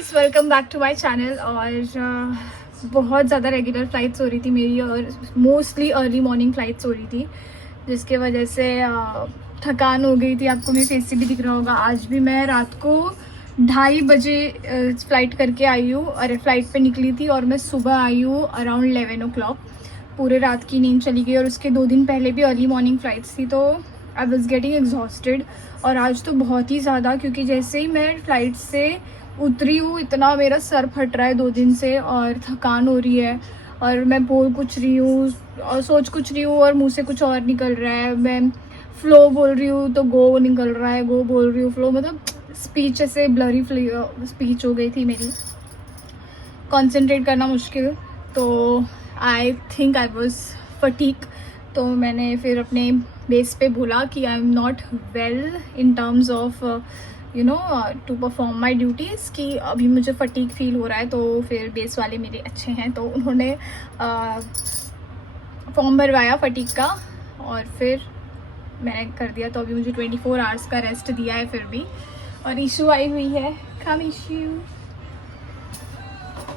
Guys, welcome back to my channel. और बहुत ज़्यादा रेगुलर फ्लाइट्स हो रही थी मेरी और मोस्टली अर्ली मॉर्निंग फ्लाइट्स हो रही थी, जिसके वजह से थकान हो गई थी। आपको मेरे फेस से भी दिख रहा होगा। आज भी मैं रात को 2:30 बजे फ़्लाइट करके आई हूँ और फ्लाइट पे निकली थी और मैं सुबह आई हूँ अराउंड 11 o'clock। पूरे रात की नींद चली गई और उसके 2 दिन पहले भी अर्ली मॉर्निंग फ़्लाइट्स थी, तो आई वॉज गेटिंग एग्जॉस्टेड। और आज तो बहुत ही ज़्यादा, क्योंकि जैसे ही मैं फ़्लाइट से उतरी हूँ इतना मेरा सर फट रहा है 2 दिन से और थकान हो रही है और मैं बोल कुछ रही हूँ और सोच कुछ रही हूँ और मुंह से कुछ और निकल रहा है। मैं फ्लो बोल रही हूँ तो गो निकल रहा है, गो बोल रही हूँ फ्लो, मतलब स्पीच ऐसे ब्लरी स्पीच हो गई थी मेरी, कंसंट्रेट करना मुश्किल। तो I think I was fatigue. तो मैंने फिर अपने बेस पे बोला कि I am not well in terms of to perform my duties, कि अभी मुझे फटीक फील हो रहा है। तो फिर बेस वाले मेरे अच्छे हैं तो उन्होंने फॉर्म भरवाया फटीक का और फिर मैंने कर दिया। तो अभी मुझे 24 आवर्स का रेस्ट दिया है फिर भी। और इशू आई हुई है, कम इशू,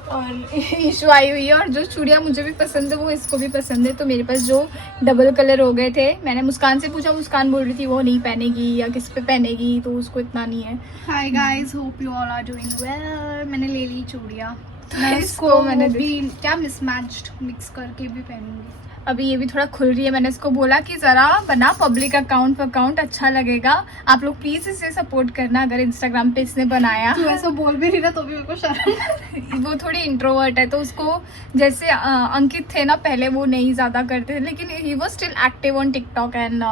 और इशू आई हुई है। और जो चूड़ियाँ मुझे भी पसंद है वो इसको भी पसंद है। तो मेरे पास जो डबल कलर हो गए थे, मैंने मुस्कान से पूछा, मुस्कान बोल रही थी वो नहीं पहनेगी या किस पे पहनेगी, तो उसको इतना नहीं है। Hi guys, hope you all are doing well. मैंने ले ली चूड़ियाँ, तो इसको मैंने भी क्या मिसमैच्ड मिक्स करके भी पहनूंगी। अभी ये भी थोड़ा खुल रही है। मैंने इसको बोला कि ज़रा बना पब्लिक अकाउंट अच्छा लगेगा, आप लोग प्लीज़ इसे सपोर्ट करना। अगर इंस्टाग्राम पे इसने बनाया तू ऐसा बोल भी रही ना तो भी मेरे को शर्म। वो थोड़ी इंट्रोवर्ट है तो उसको, जैसे अंकित थे ना पहले, वो नहीं ज़्यादा करते थे, लेकिन ही वो still active on TikTok and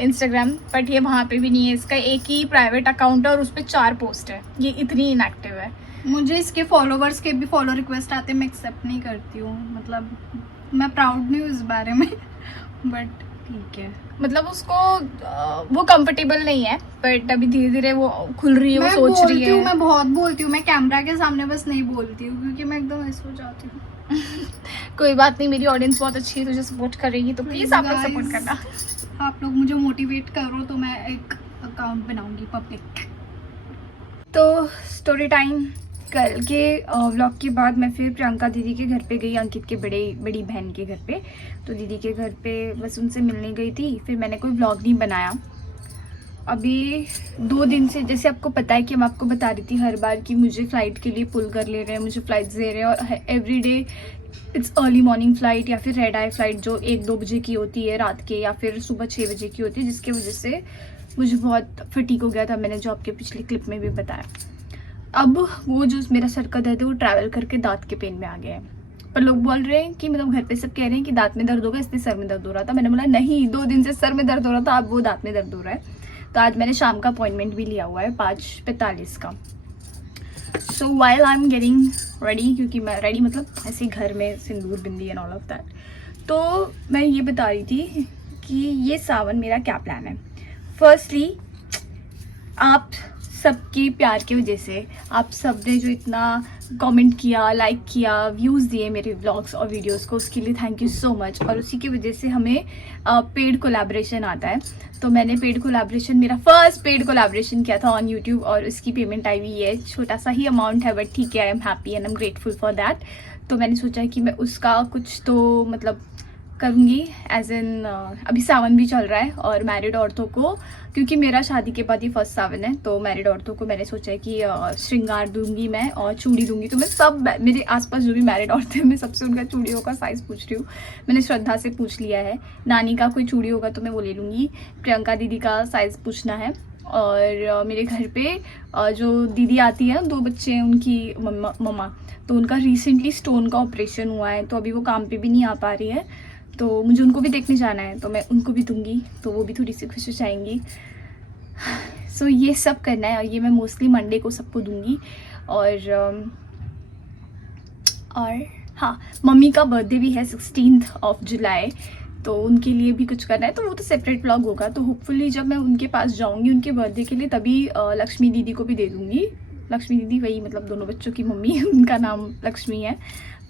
Instagram. But ये वहाँ पे भी नहीं है, इसका एक ही प्राइवेट अकाउंट है और उस पर 4 पोस्ट है। ये इतनी इनएक्टिव है। मुझे इसके फॉलोवर्स के भी फॉलो रिक्वेस्ट आते, मैं एक्सेप्ट नहीं करती हूँ। मतलब मैं प्राउड नहीं हूँ इस बारे में बट ठीक है। मतलब उसको वो कंफर्टेबल नहीं है, बट अभी धीरे धीरे वो खुल रही है, वो सोच रही है। मैं बहुत बोलती हूँ, मैं कैमरा के सामने बस नहीं बोलती हूँ क्योंकि मैं एकदम ऐसे हो जाती हूँ। कोई बात नहीं, मेरी ऑडियंस बहुत अच्छी है, तुझे सपोर्ट करेगी, तो प्लीज आप लोग सपोर्ट करना। आप लोग मुझे मोटिवेट करो तो मैं एक अकाउंट बनाऊंगी पब्लिक। तो स्टोरी टाइम, कल के व्लॉग के बाद मैं फिर प्रियंका दीदी के घर पे गई, अंकित के बड़ी बहन के घर पे। तो दीदी के घर पे बस उनसे मिलने गई थी, फिर मैंने कोई व्लॉग नहीं बनाया अभी 2 दिन से। जैसे आपको पता है कि मैं आपको बता रही थी हर बार कि मुझे फ़्लाइट के लिए पुल कर ले रहे हैं, मुझे फ़्लाइट्स दे रहे हैं, और every day it's early morning flight या फिर रेड आई फ़्लाइट जो 1-2 बजे की होती है रात के, या फिर सुबह 6 बजे की होती है, जिसकी वजह से मुझे बहुत फटीक हो गया था। मैंने जो आपके पिछली क्लिप में भी बताया। अब वो जो मेरा सर का दर्द है वो ट्रैवल करके दांत के पेन में आ गया है। पर लोग बोल रहे हैं कि, मतलब घर पे सब कह रहे हैं कि दांत में दर्द होगा इसलिए सर में दर्द हो रहा था। मैंने बोला नहीं, 2 दिन से सर में दर्द हो रहा था, अब वो दांत में दर्द हो रहा है। तो आज मैंने शाम का अपॉइंटमेंट भी लिया हुआ है 5:45 का। So while I am getting ready, क्योंकि मैं रेडी मतलब ऐसे घर में सिंदूर बिंदी एंड ऑल ऑफ दैट। तो मैं ये बता रही थी कि ये सावन मेरा क्या प्लान है। फर्स्टली, आप सबके प्यार की वजह से, आप सब ने जो इतना कमेंट किया, लाइक किया, व्यूज़ दिए मेरे व्लॉग्स और वीडियोस को, उसके लिए थैंक यू सो मच। और उसी की वजह से हमें पेड कोलैबोरेशन आता है। तो मैंने पेड कोलैबोरेशन, मेरा फर्स्ट पेड कोलैबोरेशन किया था ऑन यूट्यूब, और उसकी पेमेंट आई हुई है। छोटा सा ही अमाउंट है बट ठीक है, I am happy and I am grateful for that. तो मैंने सोचा कि मैं उसका कुछ तो मतलब करूँगी, एज इन अभी सावन भी चल रहा है और मैरिड औरतों को, क्योंकि मेरा शादी के बाद ही फर्स्ट सावन है, तो मैरिड औरतों को मैंने सोचा है कि श्रृंगार दूंगी मैं और चूड़ी दूंगी। तो मैं सब, मेरे आसपास जो भी मैरिड औरतें हैं, मैं सबसे उनका चूड़ियों का साइज़ पूछ रही हूँ। मैंने श्रद्धा से पूछ लिया है, नानी का कोई चूड़ी होगा तो मैं वो ले लूँगी। प्रियंका दीदी का साइज़ पूछना है। और मेरे घर पे जो दीदी आती है, 2 बच्चे हैं उनकी मम्मा, तो उनका रिसेंटली स्टोन का ऑपरेशन हुआ है, तो अभी वो काम पे भी नहीं आ पा रही है, तो मुझे उनको भी देखने जाना है, तो मैं उनको भी दूंगी, तो वो भी थोड़ी सी खुश हो जाएंगी। सो ये सब करना है, और ये मैं मोस्टली मंडे को सबको दूंगी। और हाँ, मम्मी का बर्थडे भी है 16 जुलाई, तो उनके लिए भी कुछ करना है, तो वो तो सेपरेट व्लॉग होगा। तो होपफुली जब मैं उनके पास जाऊंगी उनके बर्थडे के लिए, तभी लक्ष्मी दीदी को भी दे दूंगी। लक्ष्मी दीदी वही, मतलब दोनों बच्चों की मम्मी उनका नाम लक्ष्मी है,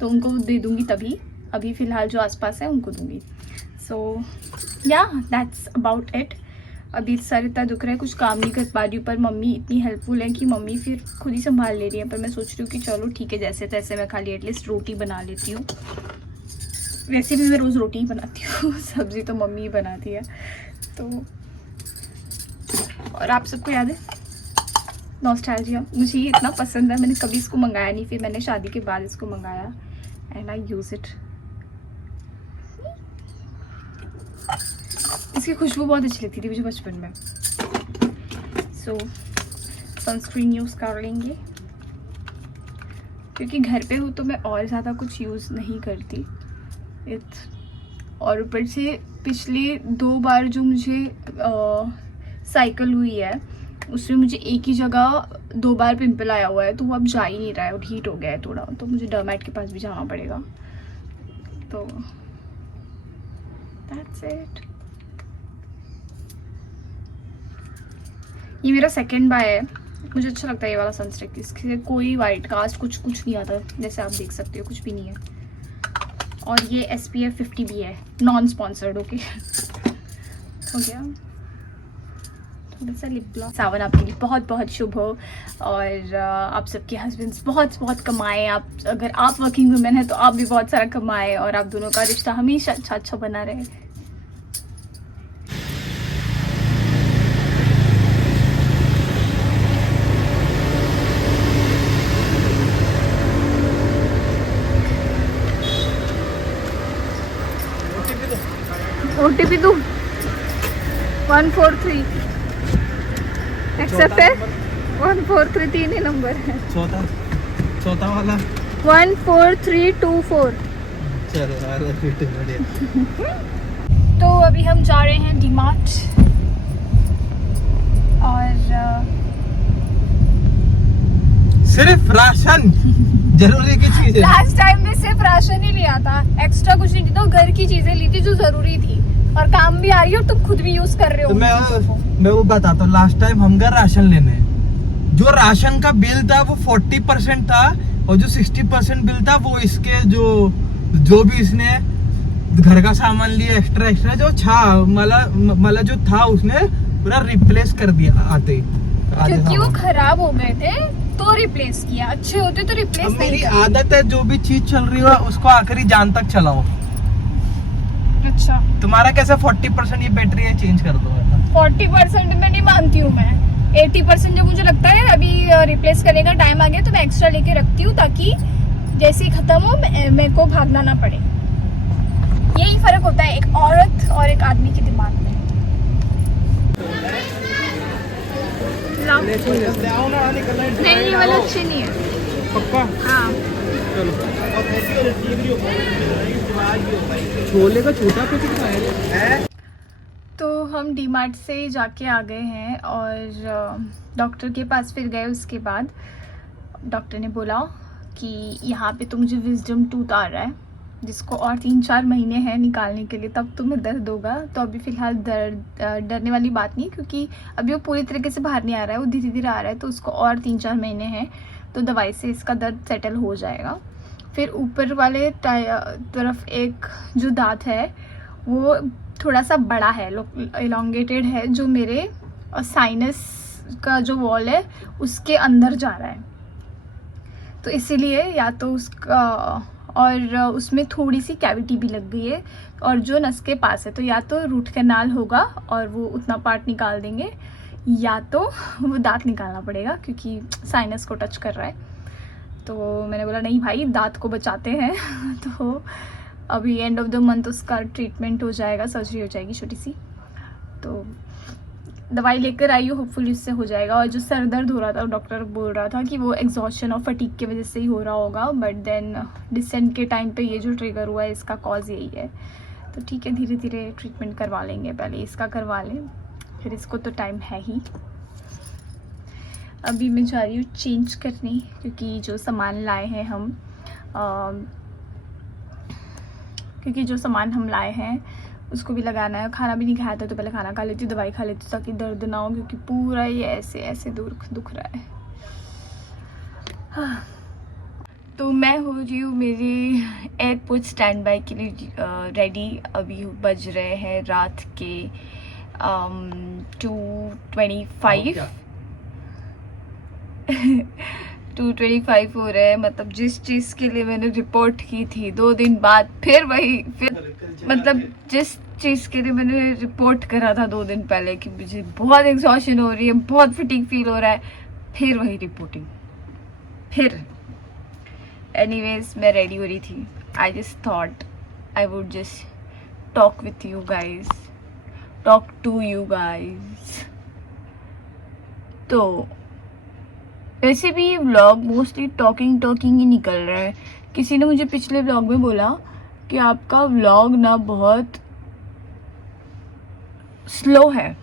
तो उनको दे दूंगी तभी। अभी फ़िलहाल जो आसपास है उनको दूंगी। सो या दैट्स अबाउट इट। अभी सारे इतना दुख रहा है, कुछ काम नहीं कर पा रही हूँ, पर मम्मी इतनी हेल्पफुल है कि मम्मी फिर खुद ही संभाल ले रही है। पर मैं सोच रही हूँ कि चलो ठीक है, जैसे तैसे मैं खाली एटलीस्ट रोटी बना लेती हूँ। वैसे भी मैं रोज़ रोटी ही बनाती हूँ, सब्ज़ी तो मम्मी ही बनाती है। तो और आप सबको याद है नॉस्टैल्जिया, मुझे ये इतना पसंद है, मैंने कभी इसको मंगाया नहीं, फिर मैंने शादी के बाद इसको मंगाया एंड आई यूज़ इट। इसकी खुशबू बहुत अच्छी लगती थी मुझे बचपन में। सो सनस्क्रीन यूज़ कर लेंगे, क्योंकि घर पे हूँ तो मैं और ज़्यादा कुछ यूज़ नहीं करती। और ऊपर से पिछले 2 बार जो मुझे साइकिल हुई है उसमें मुझे एक ही जगह 2 बार पिंपल आया हुआ है, तो वो अब जा ही नहीं रहा है और हीट हो गया है थोड़ा, तो मुझे डर्मेट के पास भी जाना पड़ेगा। तो दैट्स इट। ये मेरा सेकंड बाय है, मुझे अच्छा लगता है ये वाला सनस्टिक। इसके कोई वाइट कास्ट कुछ नहीं आता, जैसे आप देख सकते हो कुछ भी नहीं है। और ये SPF 50 भी है, नॉन स्पॉन्सर्ड। ओके हो गया। थोड़ा सा लिप ग्लॉस। सावन आपके लिए बहुत बहुत शुभ हो और आप सबके हस्बैंड्स बहुत बहुत कमाएं। आप अगर आप वर्किंग वुमेन है तो आप भी बहुत सारा कमाएं और आप दोनों का रिश्ता हमेशा अच्छा बना रहे। OTP दूँ 143 एक्सेप्ट है। 143 3 ही नंबर है। चौथा वाला 14324। चलो बढ़िया। तो अभी हम जा रहे हैं डीमार्ट और सिर्फ राशन जरूरी की चीज है। लास्ट टाइम में सिर्फ राशन ही लिया था, एक्स्ट्रा कुछ नहीं था, घर की चीजें ली थी जो जरूरी थी और काम भी आ रही है और तुम खुद भी यूज कर रहे हो। तो मैं वो बताता हूँ, लास्ट टाइम हम गए राशन लेने, जो राशन का बिल था वो 40% था और जो 60% बिल था वो इसके जो भी इसने घर का सामान लिया एक्स्ट्रा जो मला जो था उसने पूरा रिप्लेस कर दिया आते ही। क्योंकि वो खराब हो गए थे तो रिप्लेस किया, अच्छे होते तो रिप्लेस नहीं। मेरी आदत है जो भी चीज चल रही हो उसको आखिरी जान तक चलाओ। अच्छा तुम्हारा कैसा 40% ये बैटरी है, चेंज कर दो। 40% में नहीं मानती हूँ मैं, 80% जो मुझे लगता है अभी रिप्लेस करने का टाइम आ गया तो मैं एक्स्ट्रा लेके रखती हूँ ताकि जैसे ही खत्म हो मेरे को भागना ना पड़े। यही फर्क होता है एक औरत और एक आदमी के दिमाग में। नहीं ये वाला अच्छे नहीं है। पक्का? हाँ चलो। छोले का छोटा पैकेट है। तो हम डीमार्ट से जाके आ गए हैं और डॉक्टर के पास फिर गए। उसके बाद डॉक्टर ने बोला कि यहाँ पे तो मुझे विजडम टूथ आ रहा है जिसको और 3-4 महीने हैं निकालने के लिए, तब तुम्हें दर्द होगा। तो अभी फ़िलहाल डरने वाली बात नहीं, क्योंकि अभी वो पूरी तरीके से बाहर नहीं आ रहा है, वो धीरे धीरे आ रहा है, तो उसको और 3-4 महीने हैं, तो दवाई से इसका दर्द सेटल हो जाएगा। फिर ऊपर वाले तरफ एक जो दांत है वो थोड़ा सा बड़ा है, एलोंगेटेड है, जो मेरे साइनस का जो वॉल है उसके अंदर जा रहा है, तो इसीलिए या तो उसका और उसमें थोड़ी सी कैविटी भी लग गई है और जो नस के पास है, तो या तो रूट कैनाल होगा और वो उतना पार्ट निकाल देंगे या तो वो दांत निकालना पड़ेगा क्योंकि साइनस को टच कर रहा है। तो मैंने बोला नहीं भाई दांत को बचाते हैं तो अभी एंड ऑफ द मंथ उसका ट्रीटमेंट हो जाएगा, सर्जरी हो जाएगी छोटी सी, तो दवाई लेकर आई हूँ, होपफुली उससे हो जाएगा। और जो सर दर्द हो रहा था डॉक्टर बोल रहा था कि वो एग्जॉस्शन और फटीक की वजह से ही हो रहा होगा, बट देन डिसेंट के टाइम पे ये जो ट्रिगर हुआ है इसका कॉज यही है। तो ठीक है धीरे धीरे ट्रीटमेंट करवा लेंगे, पहले इसका करवा लें फिर इसको तो टाइम है ही। अभी मैं जा रही हूँ चेंज करने क्योंकि जो सामान लाए हैं हम लाए हैं उसको भी लगाना है। खाना भी नहीं खाया था तो पहले खाना खा लेती हूँ, दवाई खा लेती हूँ ताकि दर्द ना हो, क्योंकि पूरा ये ऐसे ऐसे दुख रहा है। हाँ। तो मैं हो रही हूँ मेरी एयरपोर्ट स्टैंड बाय के लिए रेडी। अभी बज रहे हैं रात के 2:25 2:25 हो रहे हैं, मतलब जिस चीज़ के लिए मैंने रिपोर्ट की थी 2 दिन बाद फिर मतलब जिस चीज़ के लिए मैंने रिपोर्ट करा था 2 दिन पहले कि मुझे बहुत एग्जॉशन हो रही है, बहुत फटीग फील हो रहा है, फिर वही रिपोर्टिंग फिर। एनीवेज मैं रेडी हो रही थी। I just thought I would just talk with you guys, talk to you guys. तो वैसे भी ये व्लॉग मोस्टली टॉकिंग ही निकल रहा है। किसी ने मुझे पिछले व्लॉग में बोला कि आपका व्लॉग ना बहुत स्लो है।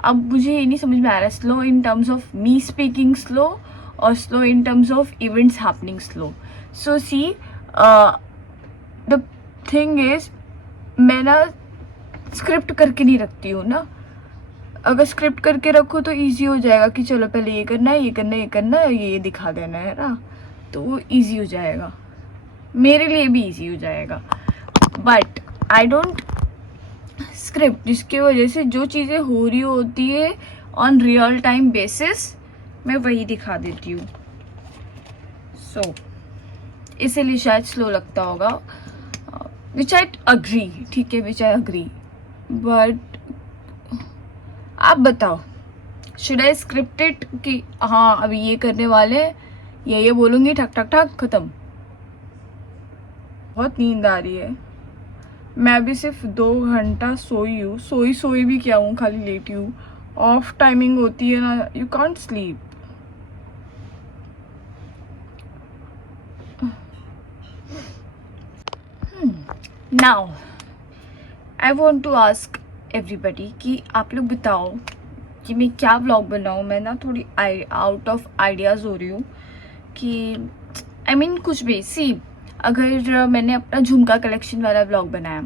अब मुझे ये नहीं समझ में आ रहा है, slow in terms of me speaking slow और slow in terms of events happening slow. So see the thing is, मैं ना स्क्रिप्ट करके नहीं रखती हूँ ना। अगर स्क्रिप्ट करके रखो तो इजी हो जाएगा कि चलो पहले ये करना है, ये करना है, ये करना है, ये दिखा देना है ना, तो वो इजी हो जाएगा, मेरे लिए भी इजी हो जाएगा। बट आई डोंट स्क्रिप्ट, जिसकी वजह से जो चीज़ें हो रही होती है ऑन रियल टाइम बेसिस मैं वही दिखा देती हूँ। सो इसीलिए शायद स्लो लगता होगा, विच आई अग्री, ठीक है, विच आई अग्री। बट आप बताओ, शुड आई स्क्रिप्ट इट कि हाँ अभी ये करने वाले हैं, ये बोलूँगी, ठक ठक ठक खत्म। बहुत नींद आ रही है, मैं अभी सिर्फ 2 घंटा सोई हूँ, सोई भी क्या हूँ, खाली लेटी हूँ। ऑफ टाइमिंग होती है ना, you can't sleep. Now I want to ask everybody कि आप लोग बताओ कि मैं क्या व्लॉग बनाऊँ। मैं ना थोड़ी आउट ऑफ आइडियाज़ हो रही हूँ कि आई मीन कुछ भी। सी, अगर मैंने अपना झुमका कलेक्शन वाला व्लॉग बनाया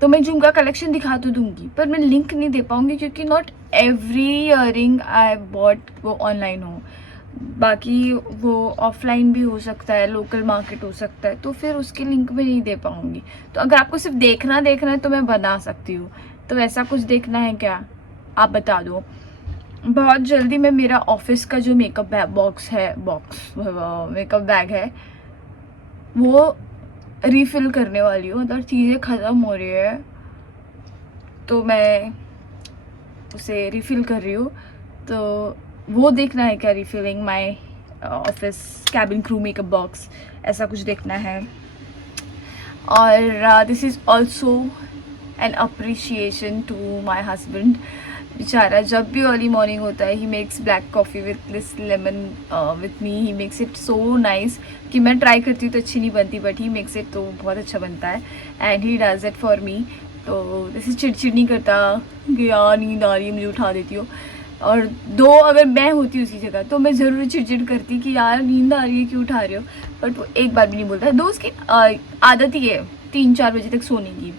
तो मैं झुमका कलेक्शन दिखा तो दूंगी, पर मैं लिंक नहीं दे पाऊँगी क्योंकि not every earring I bought वो ऑनलाइन हो, बाकी वो ऑफलाइन भी हो सकता है, लोकल मार्केट हो सकता है, तो फिर उसके लिंक में नहीं दे पाऊँगी। तो अगर आपको सिर्फ देखना है तो मैं बना सकती हूँ। तो ऐसा कुछ देखना है क्या, आप बता दो। बहुत जल्दी मैं मेरा ऑफिस का जो मेकअप बैग है वो रीफिल करने वाली हूँ, मतलब चीज़ें ख़त्म हो रही है तो मैं उसे रीफिल कर रही हूँ। तो वो देखना है क्या, refilling my office cabin crew makeup box, ऐसा कुछ देखना है। और this is also an appreciation to my husband. बेचारा जब भी अर्ली मॉर्निंग होता है, he makes black coffee with this lemon with me, he makes it so nice कि मैं ट्राई करती हूँ तो अच्छी नहीं बनती, बट ही मेक्स इट तो बहुत अच्छा बनता है and he does it for me. तो जैसे चिड़चिड़ नहीं करता कि यार नींद आ रही है मुझे उठा देती हो। और दो अगर मैं होती उसी जगह तो मैं ज़रूर चिड़चिड़ करती कि यार नींद आ रही है क्यों उठा रहे हो, बट वो एक बार भी नहीं बोलता। दो उसकी आदत ही है 3-4 बजे तक सोने की,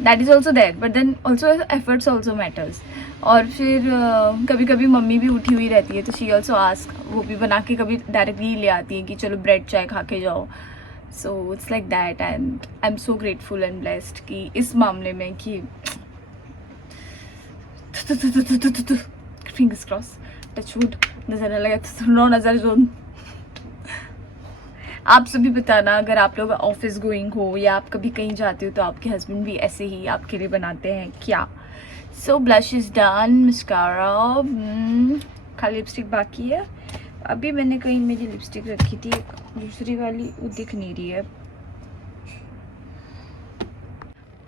that is also that, but then also efforts also matters. और फिर कभी कभी मम्मी भी उठी हुई रहती है तो शी ऑल्सो आस्क, वो भी बना के कभी डायरेक्टली ले आती है कि चलो ब्रेड चाय खा के जाओ। So it's like that and I am so grateful and blessed कि इस मामले में कि फिंगर्स क्रॉस, टच वुड, नजर न लगे तो नो नजर जोन। आप सभी बताना अगर आप लोग ऑफिस गोइंग हो या आप कभी कहीं जाते हो तो आपके हस्बैंड भी ऐसे ही आपके लिए बनाते हैं क्या। सो ब्लश इज डन, मस्कारा, खाली लिपस्टिक बाकी है। अभी मैंने कहीं मेरी लिपस्टिक रखी थी, दूसरी वाली वो दिख नहीं रही है।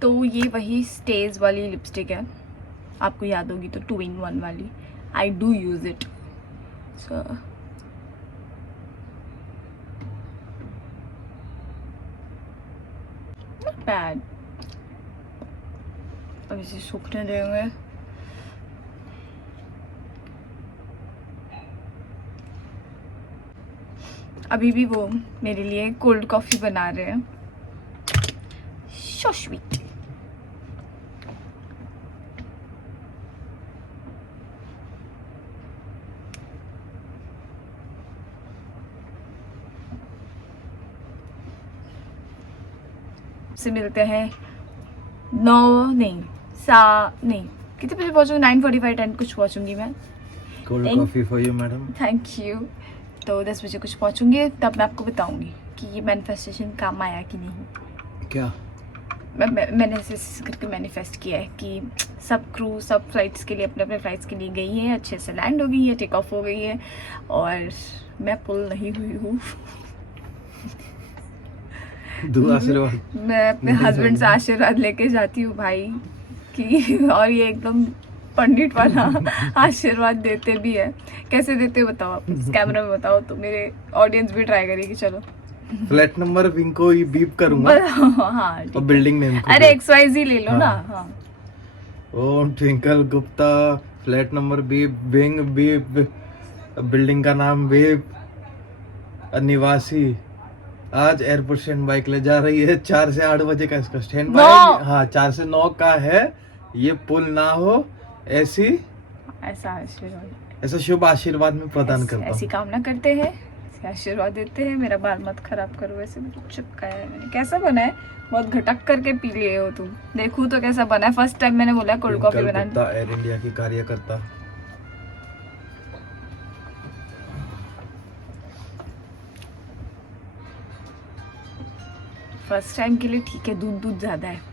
तो ये वही स्टेज वाली लिपस्टिक है, आपको याद होगी तो 2-in-1 वाली। I do use it. So not bad. अब इसे सूखने देंगे। अभी भी वो मेरे लिए कोल्ड कॉफ़ी बना रहे हैं, सो स्वीट। से मिलते हैं 9 नहीं कितने बजे पहुंचूंगी? 9:45 10 कुछ पहुंचूंगी मैं। Cold Thank- coffee for you madam. Thank you. तो 10 बजे कुछ पहुंचूंगी, तब मैं आपको बताऊंगी कि ये मैनिफेस्टेशन काम आया कि नहीं। क्या? मैंने ऐसे करके मैनिफेस्ट किया है कि सब क्रू सब फ्लाइट्स के लिए अपने अपने फ्लाइट्स के लिए गई है, अच्छे से लैंड हो गई है, टेक ऑफ हो गई है, और मैं पुल नहीं हुई हूँ। दुआ आशीर्वाद। मैं अपने हस्बैंड से आशीर्वाद लेके जाती हूँ भाई कि, और ये एकदम पंडित वाला आशीर्वाद देते भी है। कैसे देते बताओ आप, कैमरा में बताओ तो मेरे ऑडियंस भी ट्राई करेगी। चलो फ्लैट नंबर इनको ही बीप करूंगा हाँ और बिल्डिंग नेम को। अरे XYZ ले लो हाँ। ना। हाँ Om Twinkle Gupta, flat number beep, bing beep, building का नाम बीप, निवासी आज एयरपोर्ट स्टैंड बाइक ले जा रही है। 4 से 8 बजे का इसका स्टैंड बाइक। हाँ 4 से 9 का है। ये पुल ना हो ऐसी ऐसा आशीर्वाद, ऐसा शुभ आशीर्वाद में प्रदान करता ऐसी हूँ। कामना करते हैं, ऐसे आशीर्वाद देते हैं। मेरा बाल मत खराब करो। वैसे भी चिपकाया है मैंने। कैसा बना है? बहुत घटक करके पी लिए हो तुम। देखो तो कैसा बना है। फर्स्ट टाइम मैंने बोला कोल्ड कॉफी ट्विंकल बनाने। गुप्ता एयर इंडिया की कार्यकर्ता। फर्स्ट टाइम के लिए ठीक है, दूध दूध ज्यादा है।